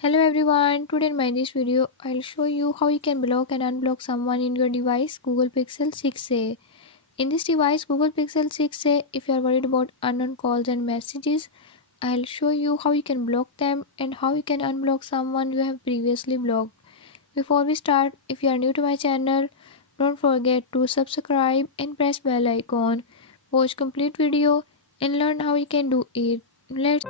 Hello everyone, today in my this video I'll show you how you can block and unblock someone in your device Google Pixel 6a. In this device Google Pixel 6a, if you are worried about unknown calls and messages, I'll show you how you can block them and how you can unblock someone you have previously blocked. Before we start, if you are new to my channel, don't forget to subscribe and press bell icon. Watch complete video and learn how you can do it. Let's